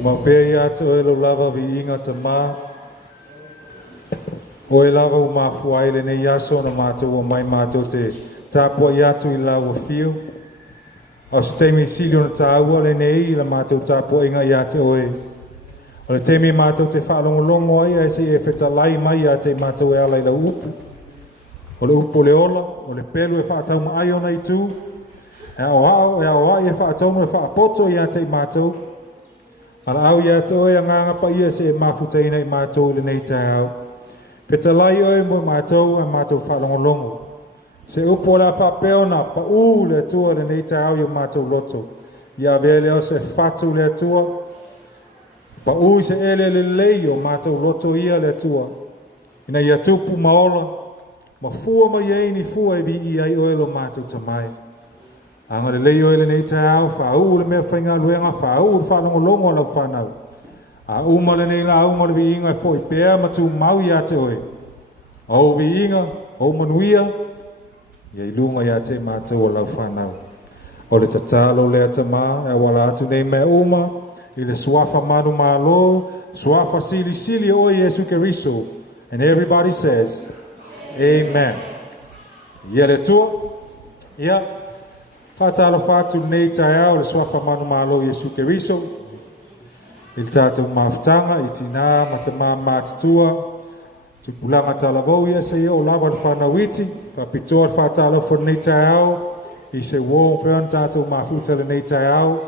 Tumapea ia te oe lo lava vi inga te mā. Oe lava u mafuai le nei aso na mātou o mai mātou te tāpua ia tu I lawa whio. O se teimi silio na tāua le nei la mātou tāpua inga ia te oe. O le teimi mātou te whaalongolongo ai se e whetalai mai ia te mātou e alai la upu. O le upu le ola, o le pelu e whaatau ma ai ona I tū. E o hao e whaatau ma e whaapoto ia te mātou. Ala au ia te oe a nganga pa ia se e mafuteina I mātou le nei tai au. Petalai oe mo mātou a mātou whalongolongo. Se upo la whapeona pa le atua le nei tai au I mātou loto. Ia vele o se whatu le atua. Pa se ele le leio mātou loto ia le atua. Ina ia tupu maola. Ma fua ma iei ni fua e vi I ai oe lo mātou tamai. Anga le leio ele nei tai au, wha le mea whainga luenga, wha le whalongolongo la whanau. A uma le nei la uma le vi inga e fo I pēa ma tu mau ia te oe. Au vi inga, au manuia, ia I lunga ia te mātou o la whanau. O le tatalo lea te mā, e wala atu nei mea uma, I le suafa manu malo, suafa sili sili o Yesu Keriso. And everybody says, Amen. Ia le tua, ia, whatalo whatu nei tai au le suafa manu malo Yesu Keriso. I tātou mawhtanga, I tina, mata mātua, tu pulanga talavau ia se ia o lava le whanawiti, ka pitoa le whatalo for nei tai au, I se wōng whion tātou mawhuta le nei tai au,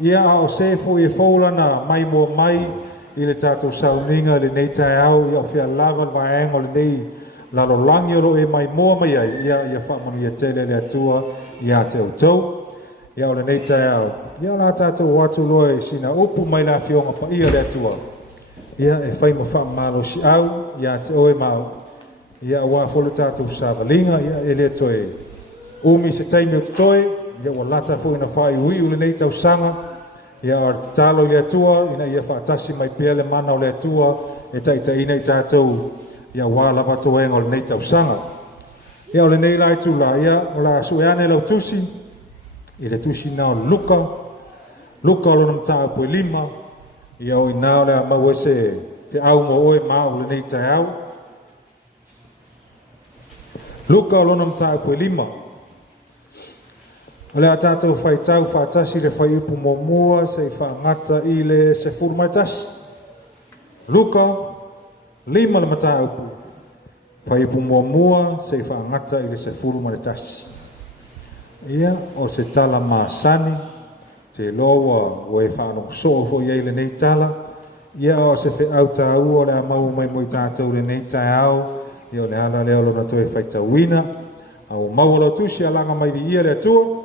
ia a o sefo I fōlana mai mua mai, I le tātou sauninga le nei tai au, ia o whia lava le vaenga le nei, lalo langi oro e mai mua mai ai, ia whamanu ia tele le atua, ia te utau, ia o le nei tai au. Ia la tātou watu loe sina upu mai la fionga pa ia le atua. Ia e whai ma whamalo si au, ia te oe mau. Ia wa folo tātou sāwalinga, ia e le toe. Umi se taimi o toe, ia wa lata fu ina whai ui ule nei tau sanga. Ia o te talo le atua, ina ia whaatasi mai pia le mana o le atua, e taita ina I tātou. Ia wa lava toenga o le nei tau sanga. Ia o le nei lai tu la, ia o la sueane lau tusi, I le tusi nao Luka o lona mtaa po lima, ia o inao le mau ese te au mo oe mao le nei tai au. Luka o lona mtaa po lima. O le a tātou whai tau whaatasi le whai upu mo mua, se whaangata I le se furumaitas. Luka, lima le mtaa upu. Whai upu mo mua, se whaangata I le se furumaitas. Ia, o se tala maasani, te loa o e whanong soo fo iei le nei tala. Ia o se whi au tā ua le a mau mai moi tātou le nei tai au. Ia o le ala leo lona toe whaita wina. Au mau alo tusi alanga mai vi ia le atua.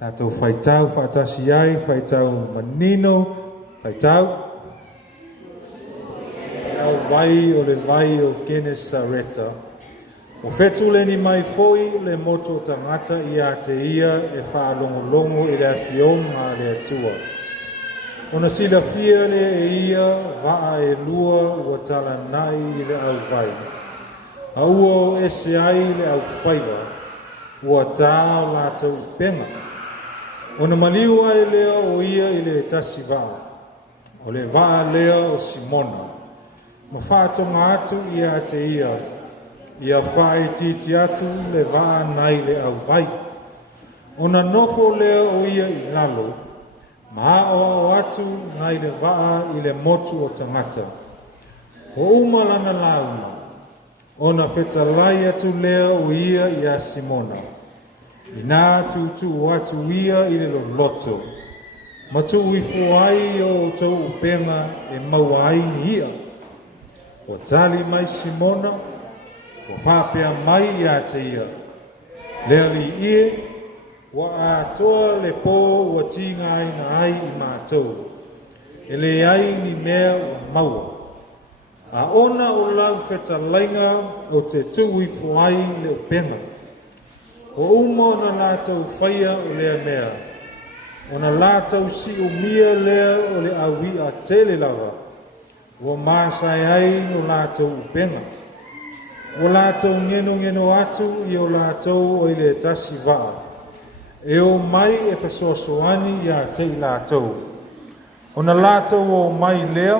Tātou whaitau, whaatasi ai, whaitau manino, whaitau. Au vai o le vai o Genesareta. O whetule ni mai foi le moto tangata ia te ia e whaalongolongo I le awhionga le atua. Ona sila fia le e ia waa e lua ua tala nai I le au vai. A ua o ese ai le au whaiwa ua tā lātou penga. Ona maliu ai lea o ia I le tasi vaa. O le vaa lea o Simona. Ma whātonga atu ia te ia. Ia whae titi atu le waa nai le au vai. Ona nofo lea o ia I lalo, maa o atu nai le waa I le motu o tangata. O umalana launa, ona whetalai atu lea o ia I a Simona. I nā tutu atu ia I le loto. Matu uifu ai o tau upenga e mauai ni ia. O tali mai Simona, o whapea mai ia te ia. Lea li ie, wa atoa le pō wa tinga ai na ai I mātou. E le ai ni mea o maua. A ona o lau whetalainga o te tui fuai le o penga. O uma o na lātou whaia o lea mea. O na lātou si o mia lea o le awi a tele lava. O māsai ai no lātou o penga. O lātou ngeno atu I o lātou o I le tasi waa. E o mai e whasoasoani ia te I lātou. Ona lātou o mai lea,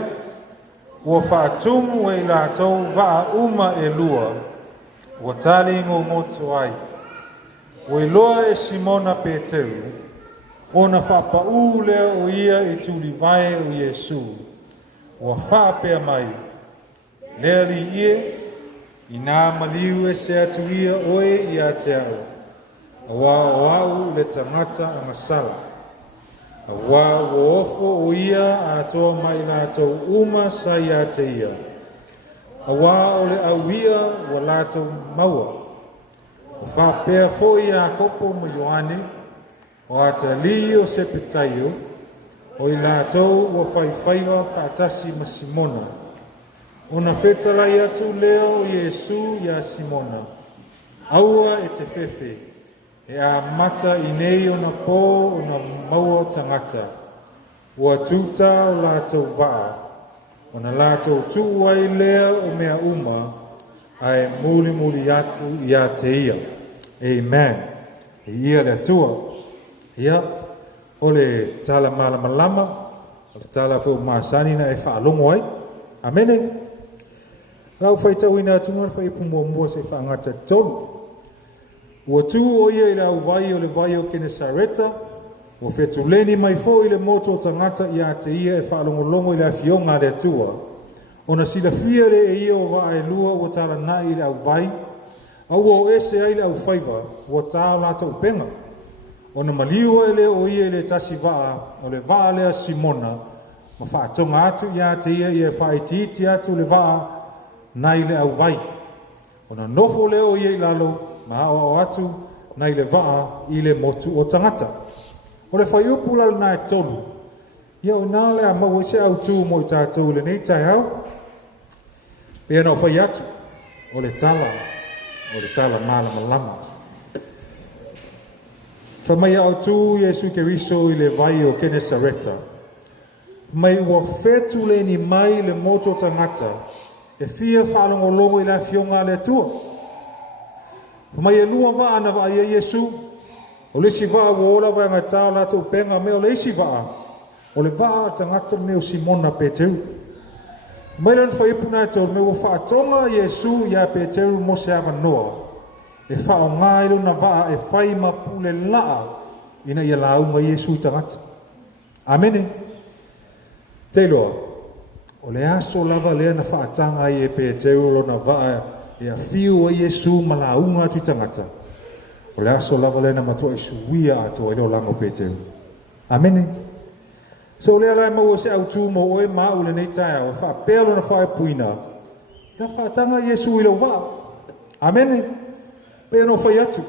ua whaatumu e lātou vaa uma e lua, ua tali ngō ngoto ai. Ua loa e Simona Peteru, ona whapau lea o ia e tūri vai o Iesu, ua whapea mai, lea li ie, i nā maliu e se atu ia oe i a te au, awa o au le tangata a masala. Awa o ofo o ia a toa mai lātou uma sai a te ia. Awa o le au ia wa lātou maua. O whapea fo ia a kopo ma Ioane, o a te li o se petaio, o i lātou o whaiwhaiwa whaatasi ma Simona. O na whetalai atu leo Iesu ia Simona. Aua e te whewhe. E a mata I nei o na pō o na maua tangata. Ua tūta o lātou waa. O na lātou tū ai lea o mea uma. Ai muli atu I a te ia. Amen. E ia le tua. Ia. O le tala malama. O le tala fo maasani na e whaalongo ai. Amene. Rau whaitau ina atunga whaipu mua se whaangata tonu. Ua tū o ia I lau vai o le vai o kene Sareta, ua whetuleni mai fo I le moto o tangata I a te ia e whaalongolongo I le awhionga le tua. O na sila fia le e ia o waa e lua ua tala nai I le au vai, au o ese ai le au whaiva, ua tala lata upenga. O na maliua e le o ia I le tasi waa, o le waa lea Simona, ma whaatonga atu I a te ia I e whaititi atu le waa nai le au vai. O na nofo le o ia I lalo, ma o atu nai le waa I le motu o tangata. O le whaiupu lal nai tolu. Ia o nā le a mau e se au tū mo I tātou le nei tai hau. Pea no whai atu. O le tala malama lama. Whamai au tū Iesu Keriso I le vai o kene Sareta. Mai ua whetu le ni mai le motu o tangata. E fia whalongolongo I la fionga le tua. Mai e lua vaa na vaa ia Iesu, o le si vaa ua ola vai ngai la tau penga me o le isi vaa, o le vaa tangata me o Simona Peteru. Mai lan whaipuna e tau me ua whaatonga Iesu ia Peteru mo se ava noa, e whao ngailu na vaa e whai ma pule laa, ina ia launga Iesu tangata. Amene. Te loa, o le aso lava lea na whaatanga I e Peteru lo na vaa e a fiu o Iesu malaunga tu tangata. O le aso lava lena matua I suia ato I leo lango Peteru. Amene. So lea lai mau se au tū mo oe maa ule nei taia o wha pēlo na whae puina. Ia whaatanga Iesu I leo wā. Amene. Pea no whai atu.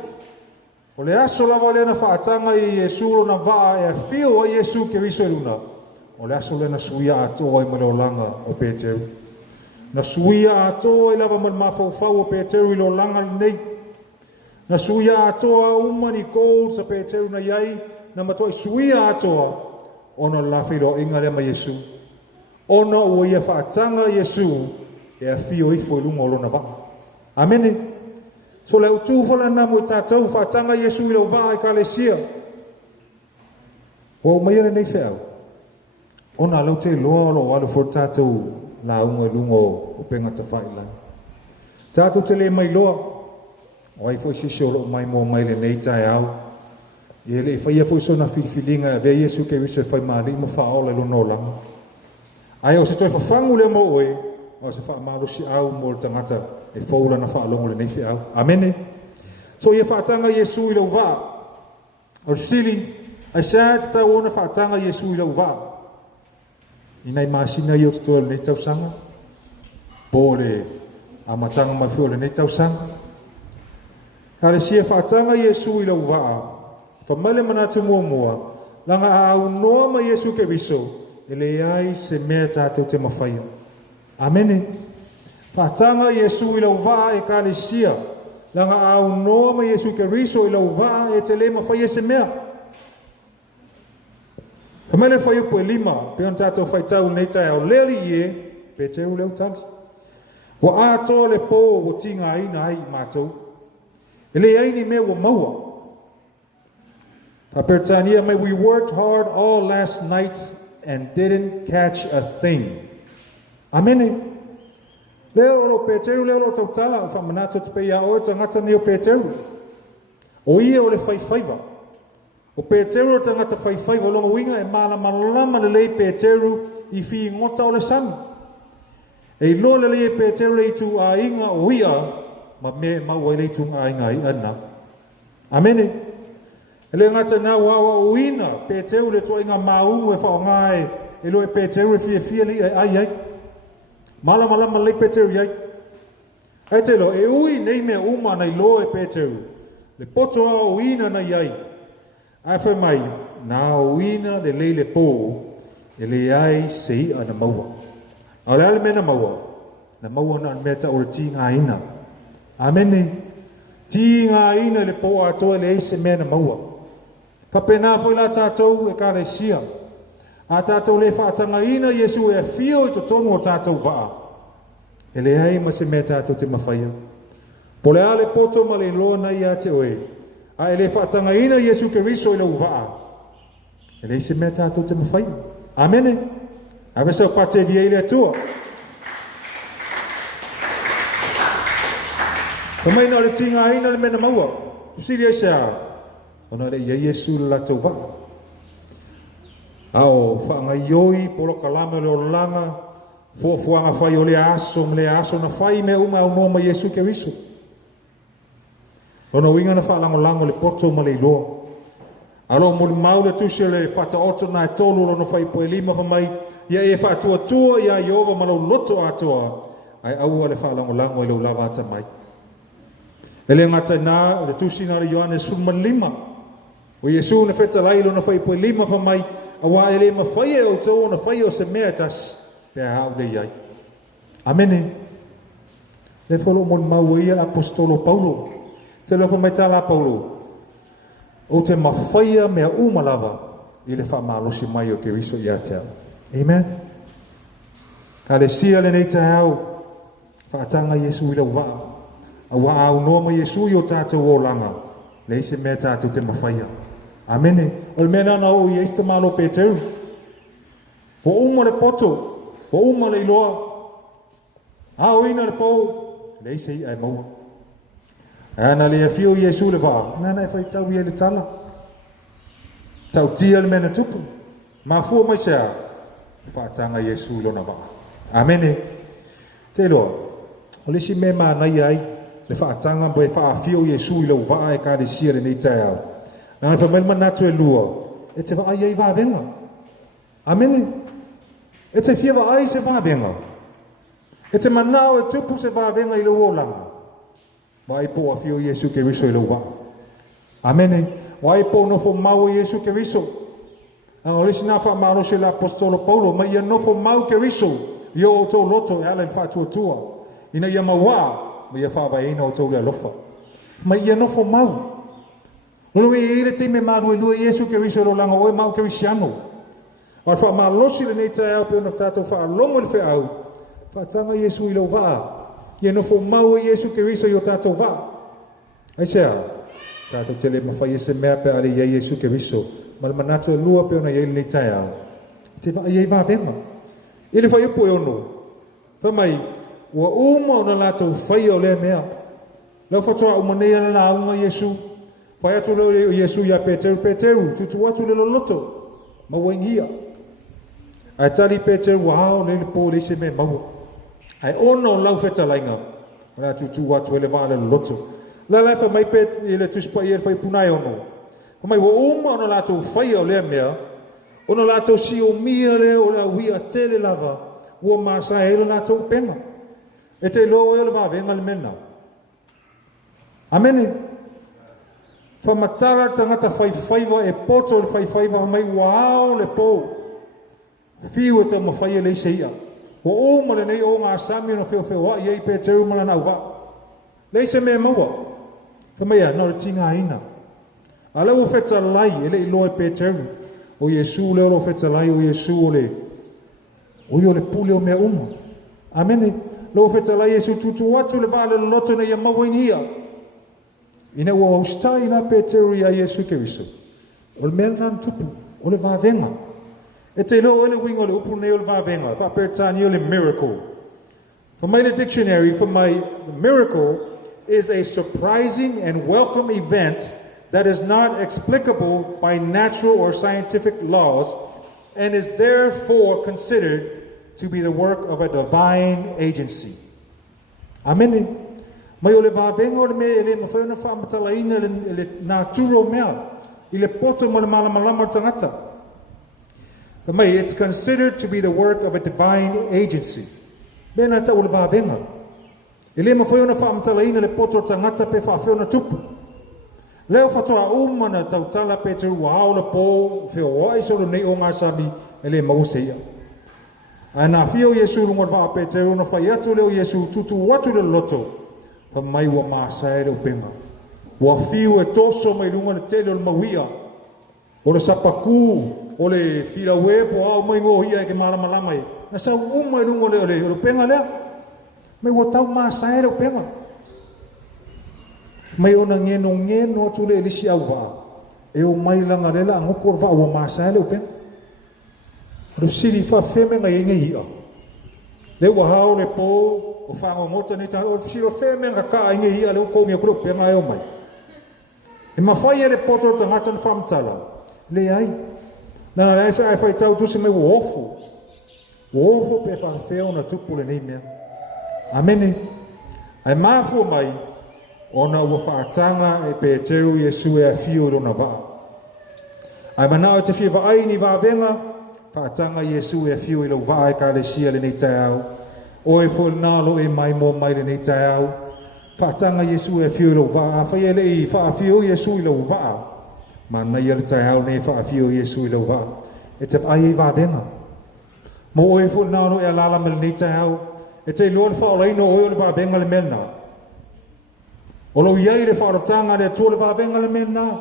O le aso lava lena whaatanga I Iesu lo na wā e a fiu o Iesu Keriso luna. O le aso lena suia ato I leo langa o Peteru. Na suia atoa I lava man mawhau o Peteru I lo langa nei. Na suia atoa umani gold sa Peteru na iai. Na matoi suia atoa. Ona lawhiro inga lema Iesu. Ona ua ia whaatanga Iesu. E a fio ifo I lunga o lona wā. Amene. So leo tūwhala na mo I tātou whaatanga Iesu I lo wā I kalesia. O mai ele nei whiau. Ona lau te loa lo walu for tātou. La unga lungo o penga ta whai lan. Tātou te le mai loa. O ai fwoi sisio lo mai mo mai le nei tai au. I le whaia fwoi sona whiwhilinga ve Iesu Keriso whai maali ma whaola lo no langa. Ai o se toi whawhangu le mo oe. O se wha maalo si au mo le tangata. E whaula na whaalongo le nei whi au. Amene. So ia whaatanga Iesu I lau wā. O sili. Ai sea te tau ona whaatanga Iesu I lau wā. Inai masina I o tutua le nei tausanga. Po le amatanga mawhio le nei tausanga. Ka le sia whaatanga Iesu I lau waa. Whamale manatu mua. Langa a au noa ma Iesu Keriso. E le ai se mea tātou te mawhaia. Amene. Whaatanga Iesu I lau waa e ka le sia. Langa a au noa ma Iesu Keriso I lau waa e te le mawhaia se mea. Kamele whai upo e lima, pe on tātou whai tau nei tai au leli ie, pe te u leo tali. Wa ato le po o tinga aina ai mātou. E le aini me wa maua. Pa pertania, may we worked hard all last night and didn't catch a thing. Amen. Leo lo Peteru leo lo tautala fa manato te pe ia o tangata ni o Peteru. O ia o le faifaiva. O Peteru tangata faifaiva longa winga e mala malama le lei Peteru I fi ngota o le sami. E lo le lei Peteru le tu a inga o ia ma me mau le tu a inga I ana. Amen. Ele ngata na wa uina Peteru le to inga maungu e fa ngai e lo e Peteru fi li ai. Malama le Peteru yai. Ai te lo e ui nei me uma nei lo e Peteru. Le poto a uina na yai. Ai fa mai na uina le po e le ai sei ana maua. Au le ale mena maua. Na maua na meta o ti nga ina. Amen. Ti nga ina le po a to le se mena maua. Ka pena foi la tatou e ka le sia. A tātou le whaatanga ina Yesu e fio I to tonu o tātou waa. E le ai ma se me tātou te mawhaia. Po le ale poto ma le loa na ia te oe. A e le whaatanga ina Yesu ke riso I lau waa. E le se me tātou te mawhaia. Amene. A vesa o pate via I le atua. Kamai na le tinga ina le mena maua. Tusiri ai se a. Ona le ia Yesu la tau waa. Ao whaanga ioi, polo kalama leo langa, fuanga whai o le aso na whai me uma au noma Yesu ke riso. Lono winga na whaalango lango le poto ma le iloa. Alo muli mau le tusi le whata oto na e tolu lono whai po e lima pa mai, ia e whaatua tua ia Iova ma lau loto atoa, ai aua le whaalango lango e lau lava ata mai. Ele ngata na le tusi na le Ioanes fulma lima. O Yesu na wheta lai lono whai po e lima pa mai, awa ele ma fai o tō na fai o se mea tas pe hau le iai. Amene. Le folo mon mau ia apostolo Paulo. Te lefo mai tala Paulo. O te mawhaia mea umalava I le whamalosi mai o ke riso ia te au. Amen. Ka le sia le nei te hau whaatanga Yesu I lau waa. Awa au noma Yesu I o tātou o langa. Le se mea tātou te mawhaia. Amene. O mena na o Yesu te malo Peteru. Ho uma le poto. Ho uma le iloa. A o ina le pou. Le se I ai maua. Ana le afio Yesu le va. Nana e fai tau ia le tala. Tau tia le mena tupu. Ma fua mai sea. Whaatanga Yesu lo na va. Amene. Te loa. O le si me ma nai ai. Le whaatanga boe whaafio Yesu I lo va e ka le sia le nei tai au. Nā wha mailma nātu e lua, e te wa ai wā venga. Amene. E te fia wa ai se wā venga. E te manao e tupu se wā venga I lo o langa. Wa ai po a fio Yesu ke riso I lo wā. Amene. Wa ai po nofo mau Yesu ke riso. O lisi nā wha maro se la apostolo Paulo, ma ia nofo mau ke riso. Ia o tō loto e ala I wha tua. Ina ia ma wā, ma ia wha wa ina o tō lea lofa. Ma ia nofo mau. Lolo e ere te me maru e lua Yesu ke riso lo langa o e mau ke risiano. Ar wha maa losi le nei tae au pe ona tātou wha alongo le wha au. Wha tanga Yesu I lau waa. Ia no fo mau e Yesu ke riso I o tātou waa. Ai sea, tātou tele mawhai e se mea pe ale ia Yesu ke riso. Mala manatu e lua pe ona ia nei tae au. Te wha ia I waa venga. Ile whai upo e ono. Wha mai, ua uma ona lātou whai o lea mea. Lau whatoa umanea na la aunga Yesu. Whai atu leo Yesu ia Peteru, tutu atu lelo loto, mawaingia. Ai tali Peteru, wao lele po le se me maua. Ai ono lau wheta lainga, ra tutu atu ele waa lelo loto. La laifa mai pet ele tuspa i ele whai punai ono. Mai wa uma ono lato whai o lea mea, ono lato si o mia le o la wia tele lava, ua masa ele lato penga. E te loo ele waa venga le mena. Amene. Whamatara tangata whaiwhaiwa e poto le whaiwhaiwa mai wao le po. Whiu e tau mawhai e le seia. Wa o male nei o ngā sami no whio whio iei Peteru mana nau wa. Le se me maua. Whamea, nau le tinga ina. A leo wheta lai e le ilo e Peteru. O Yesu leo lo wheta lai o Yesu o le. O le pule o mea uma. Amene. Leo wheta lai Yesu tutu watu le vale loto na ia mawainia. Ina ua austai na Peteru ia Yesu ke riso. O le mea nan tupu, o le vāvenga. E te lo ele wingo le upu neo le vavenga, fa pertani le miracle. For my dictionary, miracle is a surprising and welcome event that is not explicable by natural or scientific laws and is therefore considered to be the work of a divine agency. Amen. Mai ole vavenga ole me ele mafana fa matalaina le naturo mea ile poto mo le malama tangata. Mai it's considered to be the work of a divine agency. Bena ta ole vavenga. Ele mafana fa matalaina le poto tangata pe fa feona tupu. Leo fatoa umana tautala Peter wa haula po fe o iso le nei o ngasami ele mauseia. Ana fio Yesu lungo va Peter no fa yatu leo Yesu tutu watu le loto. Pa mai wa masae le penga. Wa fio e toso mai lungo le tele o mawia. O le sapaku o le fila wepo au mai ngo ia ke mala mai. Na sa mai lungo le penga le. Mai wa tau masae le penga. Mai ona ngeno tu le lisi au va. E o mai langa lela ngoko va wa masae le penga. Ro siri fa feme ngai ngai ia. Le wa hao le po o fa ngota ni ta o siri feme nga ka ngai ia le ko ngi ko pe ngai o mai. E ma fai le poto ta ngata fam tala. Le ai. Na na sa ai fai tau tu se me wofu. Wofu pe fa feo na tupu le nei mea. Amen. Ai mafu mai ona ua whaatanga e pe teu Yesu e a fio rona vaa. Ai manao te fia vaai ni vaa venga, whaatanga Yesu e a fio i lau vaa e ka le sia le nei tai au. O e fo nalo e mai mo mai le nei tai au. Whaatanga Yesu e a fio i lau vaa. A whai ele i wha fio Yesu i lau vaa. Ma nei ele tai au ne wha fio Yesu i lau vaa. E te vai e vaa venga. Mo o e fo nalo e alala me le nei tai au. E te loa le wha o leino o e le vaa venga le melna. O lo iai le whaarotanga le atua le whavenga le mena.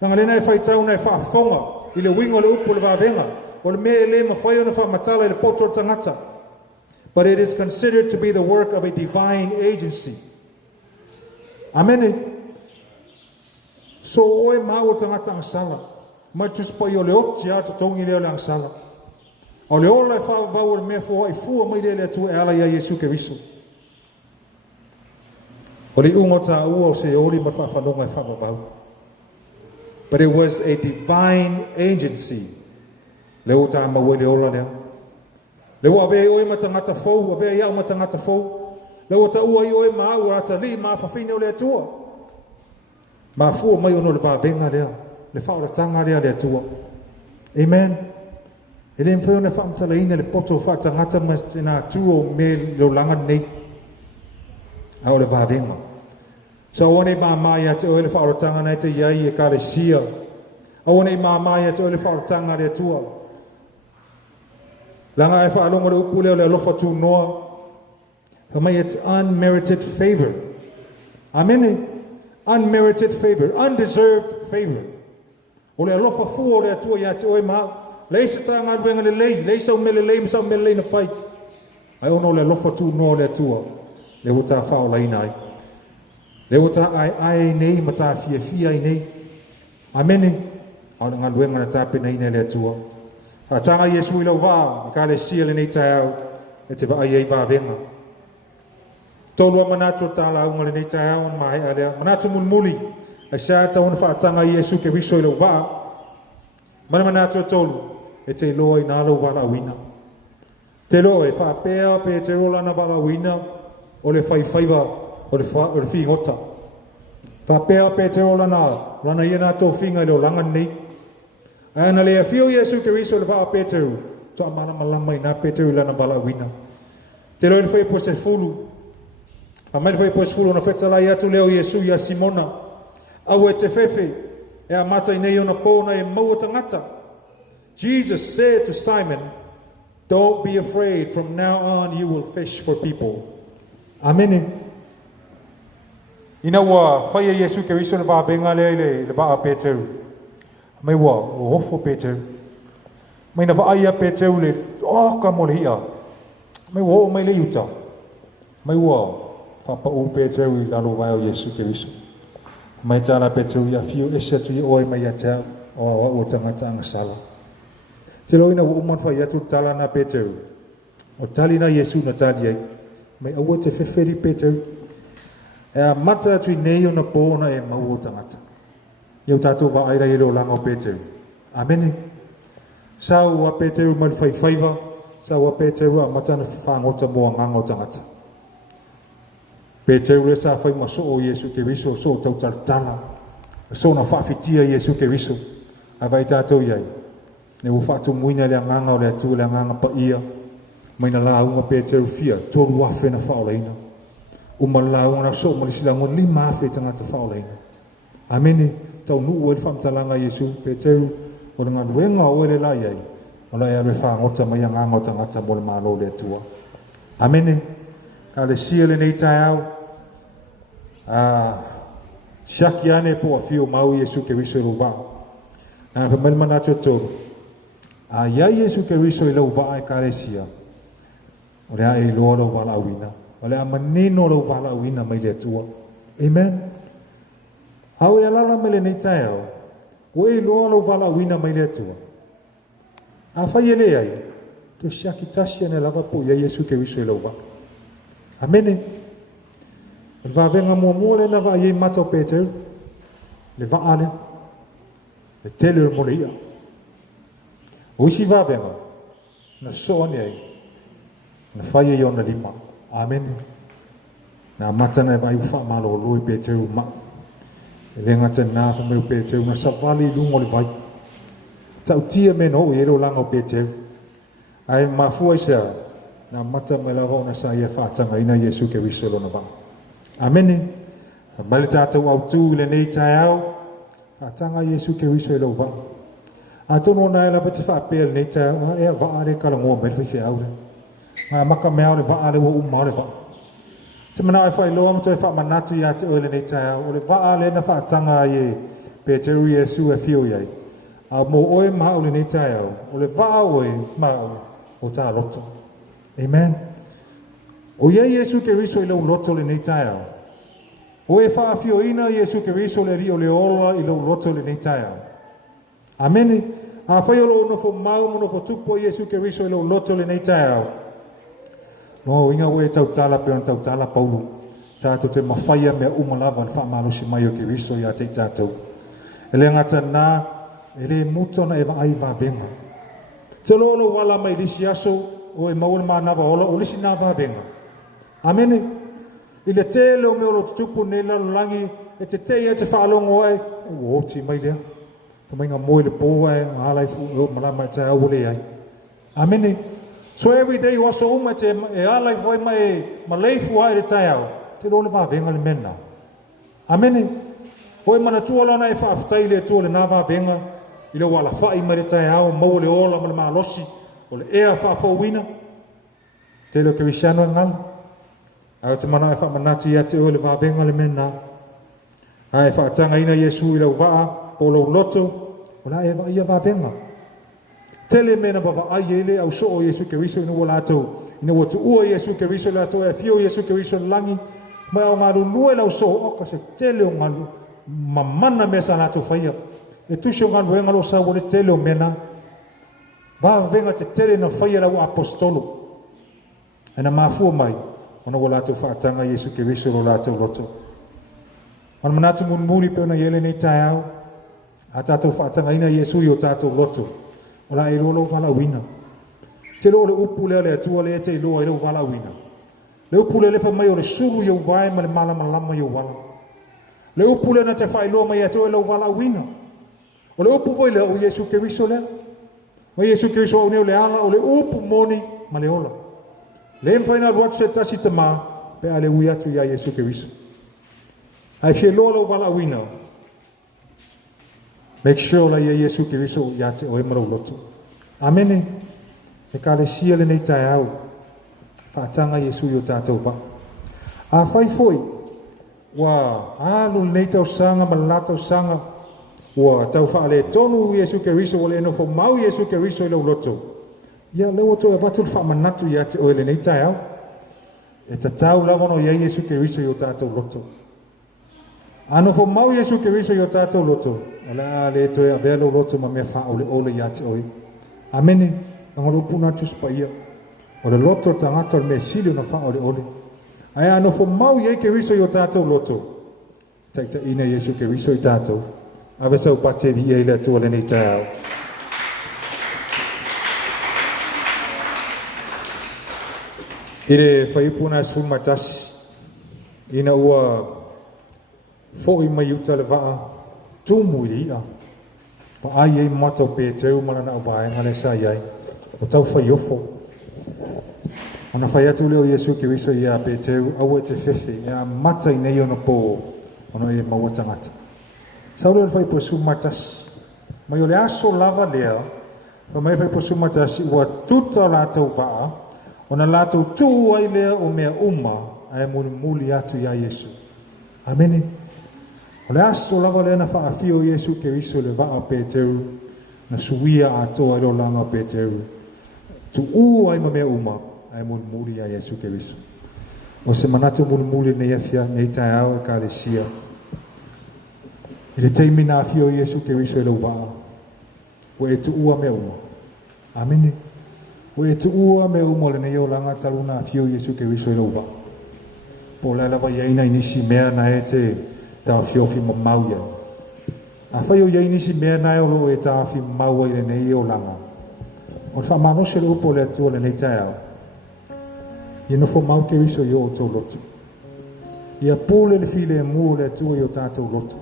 Nanga lena e whaitau na e whaafonga. I le wingo le upo le whavenga. O le mea le mawhai ona whaamatala i le poto tangata. But it is considered to be the work of a divine agency. Amen. So o e maa o tangata ang sala. Mai tuspa i o le oti ato tongi leo le ang sala. O le ola e whaavau o le mea fua i fua mai le atua e ala ia Yesu ke riso. But it was a divine agency. Leo ta mawe le ola lea. Leo ave oi matangata fou, ave ia matangata fou. Leo ta ua i oi maa ua ata li maa fafine o le atua. Ma fua mai ono le vavenga lea. Le fao le tanga lea le atua. Amen. Ele mfeo ne whaamtala ina le poto whaatangata mas ina tuo me leo langa nei. Au le vavenga. So one mai at oil for tanga na te yai e kare sia. One mai at oil for tanga le tua. Langa e fa alonga le upule le alofa tu noa. Mai it's unmerited favor. Amen. Unmerited favor, undeserved favor. Ole alofa fu ole tua ya te oi ma. Leisa tanga wenga le lei, leisa mele lei, sa mele lei na fai. Ai ono le alofa tu noa le tua. Le uta fa ola inai. Le wata ai nei mata fia nei. Amen. Au nga luenga na tape nei le atua. Ha tanga Yesu i lau vaa, ka le sia le nei tai au, e te va ai va venga. Tolua manatu tala au le nei tai au ma hai alea. Manatu mulmuli. A sa ta ona fa tanga Yesu ke riso i lau vaa. Mana manatu tolu, e te loa i na lau vala wina. Te loa e fa pea pe te rola na vala wina, o le faiva. O le fi hota. Fa pea pe te ola na, rana ia na tō whinga i leo langa nei. Ana lea fio Yesu ke riso le vaa Peteru, to amana malama i na Peteru lana vala wina. Te loa le whai po se fulu. A mai le whai po se fulu na whetala i atu leo Yesu i a Simona. Au e te fefe, e a mata i nei ona pōna e maua tangata. Jesus said to Simon, don't be afraid, from now on you will fish for people. Amen. Ina wa whaia Yesu ke riso le vaa venga le vaa Peteru. Mai wa o hofo Peteru. Mai na vaia Peteru le ka mo le hia. Mai wa o mai le yuta. Mai wa whapa o Peteru i lalo vai o Yesu ke riso. Mai tala Peteru ia fio ese tu i oi mai a te o tangata ang sala. Te loina wa uman fa yatu tala na Peteru. O tali na Yesu na tali ai. Mai aua te whewheri Peteru. E mata atu I nei o na pōna e mau o tangata. Iau tātou wa aira I reo langa o Peteru. Amene. Sau wa Peteru mai whaiwhaiva. Sau wa Peteru a mata na whangota mua nganga o tangata. Peteru le sa whai maso o Yesu ke riso so tau tala. So na whawhitia Yesu ke riso. A vai tātou iai. Ne u whatu muina le nganga o le atu le nganga pa ia. Mai na la unga Peteru fia. Toru wafe na whaoleina. Uma la unga na so malisilango 5 afe tangata whaoleina. Amene. Tau nuu e whamtalanga Yesu. Peteru. O le ngaluenga o ele la iai. O la ea le whangota mai a nganga o tangata mo le malo le atua. Amene. Ka le sia le nei tai au. Shaki ane po a fio mau Yesu ke riso I lau vaa. Nā ka melma nā tōtoro. Ia Yesu ke riso I lau vaa e ka le sia. O lea e loa lau vala awina. O lea manino lau vala awina mai le atua. Amen. Hau e alala me le nei tai au. O e loa lau vala awina mai le atua. A whai ele ai. To shaki tasi ane lava po ia Yesu ke riso I lau vaa. Amene. Le va venga mua le na va ye mato Peteru. Le va ale. Le tele mo le ia. O si va venga. Na so ane ai. Na faye yo na 5. Amen. Na mata na vai ufa malo loi Peteru ma. Le ngata na fa me Peteru na savali lungo le vai. Tau tia me no ye lo langa Peteru. Ai mafu isa. Na mata me la na sa ye fa tanga ina Yesu ke risolo na va. Amene. Mali tātou au tū le nei tai au. Tanga Yesu ke riso I lau va. A tono na e la pati whaapea le nei tai au. Ea va are kala ngoa me le aure. Maka mea le va are wa umma le va. Te mana e whai loa mto e wha manatu ia te o le nei tai au. O le va are na wha tanga ye. Peteru Yesu e fio iai. Mo oe maha o le nei tai au. O le va oe maha o tā loto. Amen. O ia Yesu ke riso I lau loto le nei tai au. O e whaafio ina Yesu ke riso le rio le ola I lau loto le nei tai au. Amene. A whai olo no fo mau mo no fo tupo Yesu ke riso I lau loto le nei tai au. No inga o e tau tala pe on tau tala paulu. Tātou te mawhaia mea umalava le whaamalo si mai o ke riso ia te tātou. Ele ngata nā, ele mutona e wa ai wa venga. Te lolo wala mai lisi aso o e maule maa nawa ola o lisi nā wa venga. Amene. Ile te leo me olo tupu ne lalangi e te ia te whaalongo ai. O ti mai lea. Ka mai ngā moe le pōwa e ngā halai fu malama e te au le ai. Amene. So every day you also uma te e halai vai mai ma leifu ai le tai au. Te lole wā venga le mena. Amene. Hoi mana tualana e whaafitai le tua le nā wā venga. I le wala whai mai le tai au. Mau le ola ma le maa losi. O le ea whaafauina. Te leo kerisiano e ngala. Au te mana e wha manatu ia te o le wāwenga le mena. Ai wha tanga ina Yesu I lau waa, po lau loto, o la e wa ia wāwenga. Tele mena wa ai ele au so o Yesu ke riso ina wala atou. Ina watu ua Yesu ke riso la atou e fio Yesu ke riso langi. Mai au ngāru nue lau so oka se tele o ngalu. Mamana mesa la atou whaia. E tusi o ngalu e ngalo sa wale tele o mena. Wāwenga te tele na whaia lau apostolo. E na mafua mai. Ona wala tu whaatanga Yesu ke riso lo la tau roto. Ona manatu munmuri pe ona yele nei tai au. A tātou whaatanga ina Yesu I o tātou roto. Ona e lolo wala wina. Te lo le upu lea le atua le te loa I lo wala wina. Le upu le lefa mai o le suru I o vai ma le malama lama I o wala. Le upu le na te whai loa mai atua I lo wala wina. O le upu voi le o Yesu ke riso lea. Ma Yesu ke riso o neo le ala o le upu moni ma le ola. Le mfaina ruatu se tasi tama pe ale ui atu ia Yesu ke riso. Ai fie loa lau wala wina. Make sure la ia Yesu ke riso ia te o emarau loto. Amene. E ka le sia le nei tai au. Whaatanga Yesu I o tātou wa. A whai foi. Wa alu nei tau sanga ma la tau sanga. Wa tau wha le tonu Yesu ke riso wale eno fo mau Yesu ke riso I lau loto. Ia leo to e watu wha manatu ia te oele nei tai au. E ta tau lawano ia Yesu ke riso I o tātou loto. Ano fo mau Yesu ke riso I o tātou loto. Ala le to e avelo loto ma mea wha ole ia te oi. Amene, ngalo puna tus pa ia. O le loto tangata me sili na fa ole ole. Ai ano fo mau ye ke riso yo tato loto. Taita ina Yesu ke riso i tato. Ave sau pace vi e le tu le nei tau. Ire fai puna sul matas. Ina ua fo i mai uta le vaa tu muiria. Pa ai e mato pe teu mana na vai ngale sa ai. O tau fai ofo. Ona fai atu leo Yesu ke riso ia pe teu au te fefe ia mata i nei ona po ona e maua tangata. Sauro fai po su matas. Mai o le aso lava lea. Pa mai fai po su matas ua tuta la tau vaa. Ona la tau tu ai lea o mea uma ai muli atu ia Yesu. Amene. O le aso lava lea na faa fio Yesu ke riso le vaa pe teu na suia atoa ilo langa pe teu. Tu ai ma mea uma. Ai muli a Yesu ke riso. O se manatu muli nei afia nei tai au e kalesia. I le teimi na afio Yesu ke riso e lau waa. O e tu ua mea uma. Amene. O e tu ua mea uma le nei o langa talu na afio Yesu ke riso e lau waa. Po le lava iaina inisi mea na e te ta fiofi mamau ia. A fai o iaina inisi mea na e o lo e ta afi maua i le nei o langa. O le wha manose le upo le atua le nei tai au. Ia no fo mau ke riso i o tau lotu. Ia pule le file e mua le atua i o tātou lotu.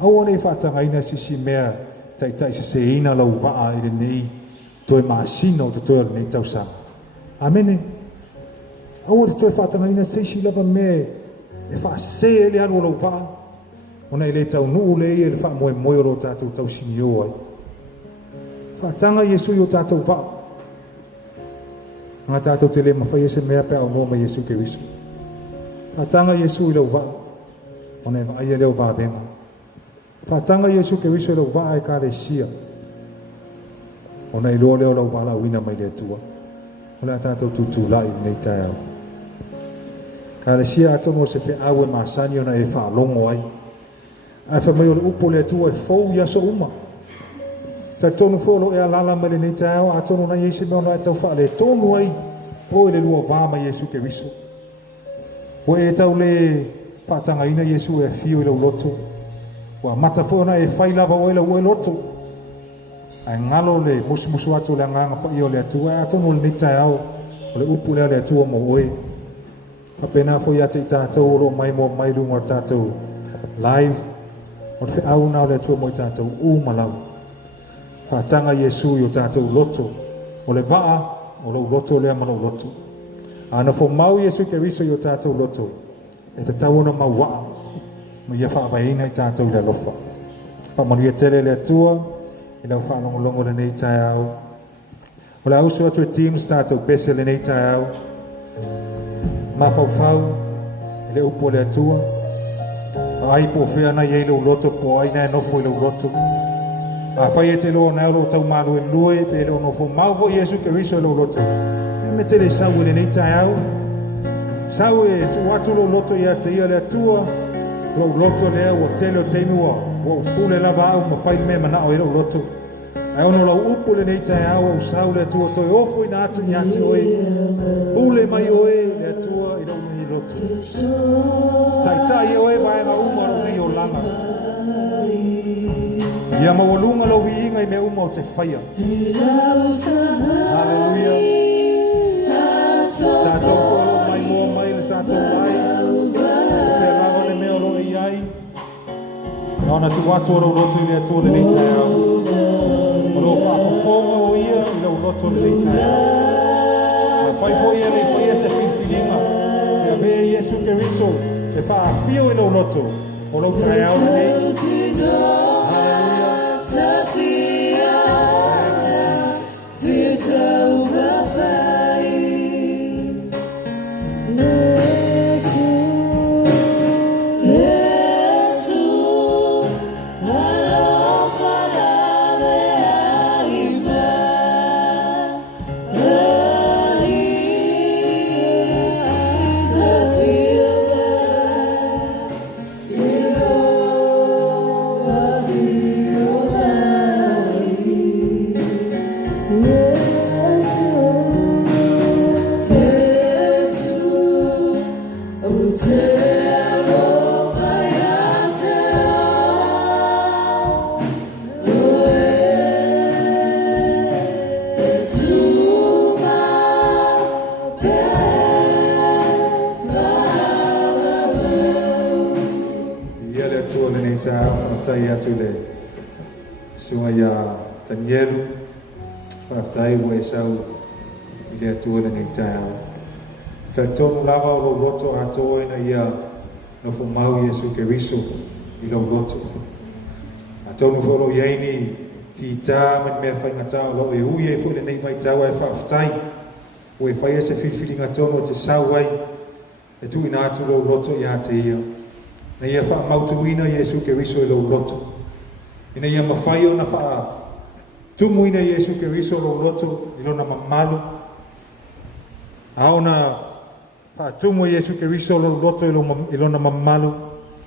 Au ane i whaatanga ina sisi mea tai se ina lau waa i le nei toi maasino te toi nei tau sama. Amene. Au ane toi whaatanga ina sisi lapa me e wha se le anu lau waa. Ona i le tau nuu le i e le wha moe moe ro tātou tau sini o ai. Whaatanga Yesu i o tātou waa. Nga tātou te le mawhai ese mea pia o noma Yesu ke riso. Whaatanga Yesu i lau waa. Ona e ai e leo waa venga. Whaatanga Yesu ke riso i lau waa e ka le sia. Ona i loa leo lau waa la wina mai le tua. Ona tātou tutu lai nei tai au. Ka le sia atono se fe awe maasani ona e wha longo ai. Ai wha mai o le upo le tua e fau yaso uma. Ta tonu folo e alala mai le nei tai au. Atono na Yesu me ona e tau wha le tonu ai. O le lua vama Yesu ke riso. O e tau le whaatanga ina Yesu e fio i lau loto. Wa mata fo na e fai lava o e lau e loto. Ai ngalo le musu atu le nganga pa i o le atua. Atono le nei tai au. O le upu le atua mo oe. Kapena fo ia te i tātou oro mai mo mai lunga o tātou live. O te au na o le atua mo i tātou malau. Whaatanga Yesu i o tātou loto. O le waa, o lau loto lea malau loto. Ana fo mau Yesu ke riso i o tātou loto. E te tauona mau waa. Ma ia whaawaina i tātou le lofa. Whamanu ia tele le atua. I lau whaanongolongo le nei tai au. O le ausu atu e teams tātou pese le nei tai au. Ma fau le upo le atua. Ai po fea na iei lau loto po ai na e nofo i lau loto. A fai e te loa na alo tau malu e lue pe leo nofo mau fo Yesu ke riso i lau loto. Me te le sau e le nei tai au. Sau e tu atu lau loto ia te ia le atua. Lau loto lea o tele o teimi wa. Wa upule lava au ma fai me mana o i lau loto. Ai ono lau upo le nei tai au au sau le atua toi ofo i na atu ni ate oi. Pule mai oe le atua i lau nei loto. Tai oe mai na umaro nei o langa. Ia mawalunga lau viinga i me uma o te whaia. Hallelujah. Tātou kolo mai mua mai le tātou lai. Whea rawa le mea lo i ai. Nona tu watu aro roto i le atua le nei tai au. Olo whaafafonga o ia i lau roto le nei tai au. Whai po ia le whaia se whiwhiringa. Ia vea Yesu ke riso. E whaafio i lau roto. O lau tai au le nei. Hallelujah. whaftai atu le sunga ia Tanieru whaftai wa esau i le atua le nei tai au. Sa tonu lava o lo roto ato ina ia no fo mau Yesu Keriso i lo roto. Atonu fo lo yaini fita man mea whaingata o lo e ui e fo le nei mai tau e whaftai o e whaia se whiwhiri ngatono te sauai e tu ina atu lo roto i a te ia. Na ia wha mautuina Yesu Keriso i lo roto. Ina ia mawhai o na wha tumuina Yesu Keriso lo roto i lo na mamalu. Aona wha tumu Yesu Keriso lo roto i lo na mamalu.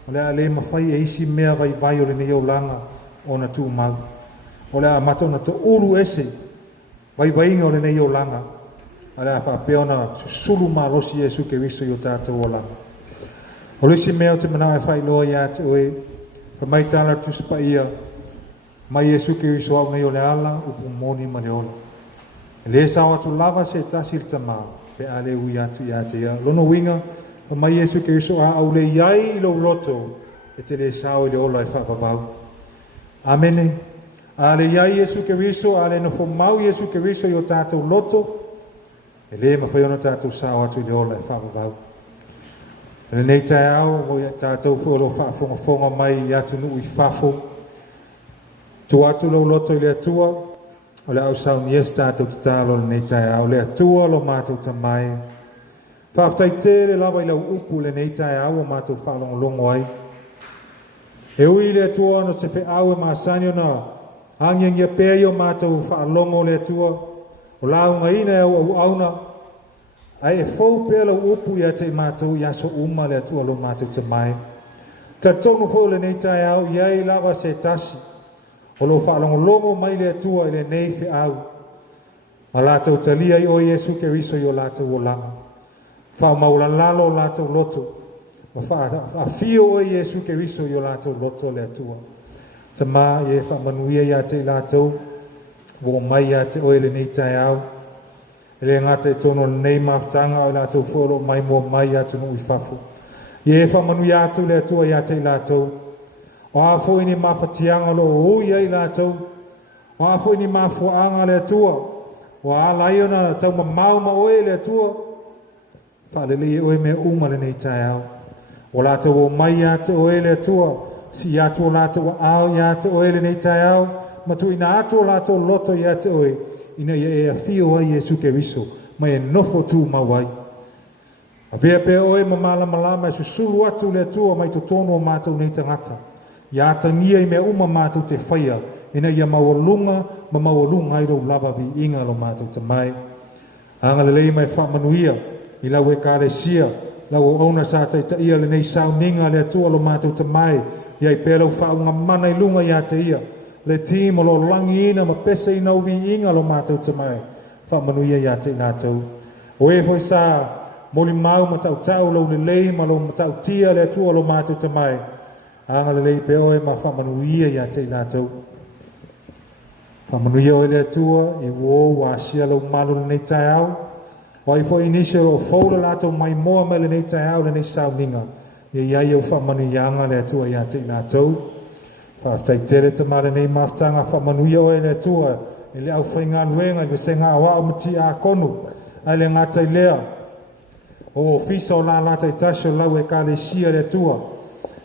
O lea le mawhai e isi mea vai vai o le nei o langa o na tu mau. O lea mata o na to uru ese vai vai inga o le nei o langa. O lea wha peo na susulu ma rosi Yesu Keriso i o tātou o langa. O lesi mea o te manao e whai loa ia te oe, pa mai tāna tuspa ia, mai Yesu Keriso au nei o le ala, upu moni ma le ola. E le sao atu lava se tasi il tamao, pe a le ui atu ia te ia. Lono winga, pa mai Yesu Keriso a au le iai i lo loto, e te le sao i le ola e whapavau. Amene. A le iai Yesu Keriso, a le nofo mau Yesu Keriso i o tātou loto, e le ma whaiona tātou sao atu i le ola e whapavau. Le nei tai au, o tātou whuelo whaafonga mai i atu nuu i whafo. Tu atu lo loto i le atua, o le au sau ni es tātou te tālo le nei tai au, le atua lo mātou ta mai. Whaaftai te le lava i lau upu le nei tai au o mātou whaalongo longo ai. E ui le atua no se whi au e maasani o na angiangia pēi o mātou whaalongo le atua, o lau ngaina e au auna, ai e fou pela upu ia te mātou ia so uma le atua lo mātou te mai. Ta tonu fo le nei tai au, iai lava se tasi. O lo whaalongo longo mai le atua i le nei whi au. Ma lātou talia i o Yesu Keriso i o lātou o langa. Wha maula lalo lātou loto. Ma wha fio o Yesu Keriso i o lātou loto le atua. Ta mā i e wha manuia ia te lātou. Wo mai ia te oe le nei tai au. Ele ngata e tono nei maftanga o lātou whoro mai mua mai atu nui whafu. I e whamanu i atu le atua i ate i lātou. O a fo ini mawhatianga lo ui ai lātou. O a fo ini mawhaanga le atua. O a laiona tau mamau ma oe le atua. Whalele e oe mea uma le nei tai au. O lātou o mai ate oe le atua. Si atu o lātou au i ate oe le nei tai au. Matu ina atu o lātou loto i ate oe. Ina ia e a fio ai Yesu Keriso, mai e nofo tū mawai. A vea pea oe ma malama e susulu atu le atua mai to tono o mātou nei tangata. Ia atangia i mea uma mātou te whaia, ina ia mawalunga, ma mawalunga i ro lava vi inga lo mātou te mai. Anga le lei mai whamanuia, i lau e kāre sia, lau o auna sa tai ta ia le nei sau ninga le atua lo mātou te mai, ia i pēlau whaunga mana i lunga ia te ia. Le tīma lo langi ina ma pese i nau vi inga lo mātou te mai. Whamanuia ia te nātou. O e foi sa, moli mau ma tau tau lo le lei ma lo ma tau tia le atua lo mātou te mai. Anga le lei pe oe ma whamanuia ia te nātou. Whamanuia oe le atua i wo wa sia lo malu le nei tai au. Wa i foi inise o fōla lātou mai moa me le nei tai au le nei sau ninga. Ia iai au whamanuia anga le atua ia te nātou. Whaaftai tere te mare nei maftanga whamanuia oe le atua, e le au whainga nuenga i wesenga awa o mati a konu, ai le ngatai lea. O ofisa o la lata i tasio lau e ka le sia le atua.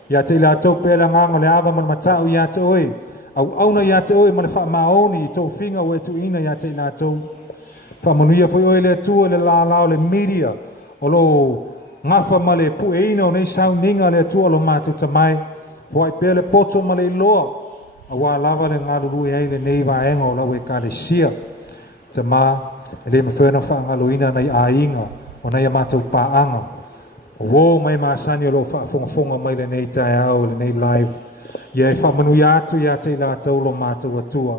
Ia te ila tau pēla nganga le awa man matau ia te oe, au auna ia te oe man wha maoni i tau whinga o e tu ina ia te ila tau. Whamanuia fwoi oe le atua le la lao le media, o lo ngafa ma le pu e ina o nei sau ninga le atua lo mātou tamai. Fwai pele poto ma le loa, a wā lava le ngā ruru e le nei vaenga o lau e ka le sia. Te mā, e le mawhena whaangaloina nei a inga, o nei a mātou pāanga. O wō mai maasani o lo whaafonga mai le nei tai au, le nei live. Ia e whamanu i atu i ate i la tau lo mātou atua.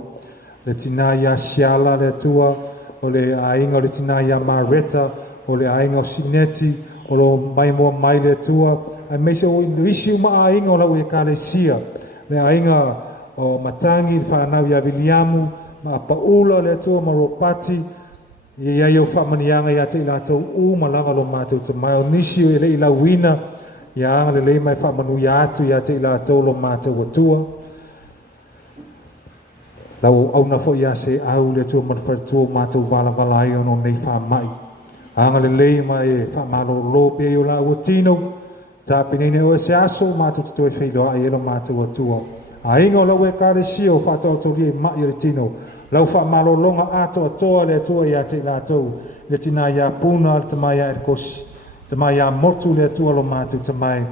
Le tina ia siala le atua, o le a inga o le tina ia mareta, o le a inga o sineti, o lo mai mua mai le atua, ai meise o isi uma a inga o lau e ka le sia. Le a inga o matangi, le whanau ia Viliamu, ma paula le atua, ma ropati, ia iau whamanianga i ate i la tau uma lava lo mātou te mai. O nisi o ele i la wina, ia anga le lei mai whamanu i atu i ate i la tau lo mātou atua. lau au na fo ia se au le tua marwhatu mātou wala wala i ono nei wha mai. Anga le lei mai wha malo lo pe i o la ua tino. Ta pinene o se aso mātou tito e whailoa i elo mātou atua. A ingo lau e kāre sio wha tau tau rie mai i le tino. Lau wha malo longa ato atoa le atua ia te lātou. Le tina ia puna le tamai ia erkosi. Tamai ia motu le atua lo mātou tamai.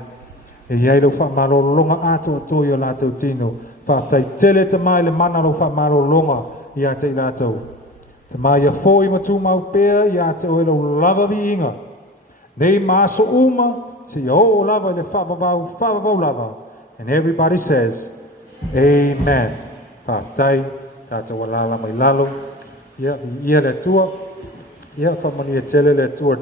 E iai lau wha malo longa ato atoa i o lātou tino. Whaftai tele tamai le mana lau wha malo longa ia te lātou. Tamai ia fōi matu mau pēr ia te oe lau lava vi inga. Nei māso uma se ia o lava le whavavau lava. And everybody says, Amen. Whaftai, tātou walala mai lalo. Ia le tua. Ia whamani e tele le tua.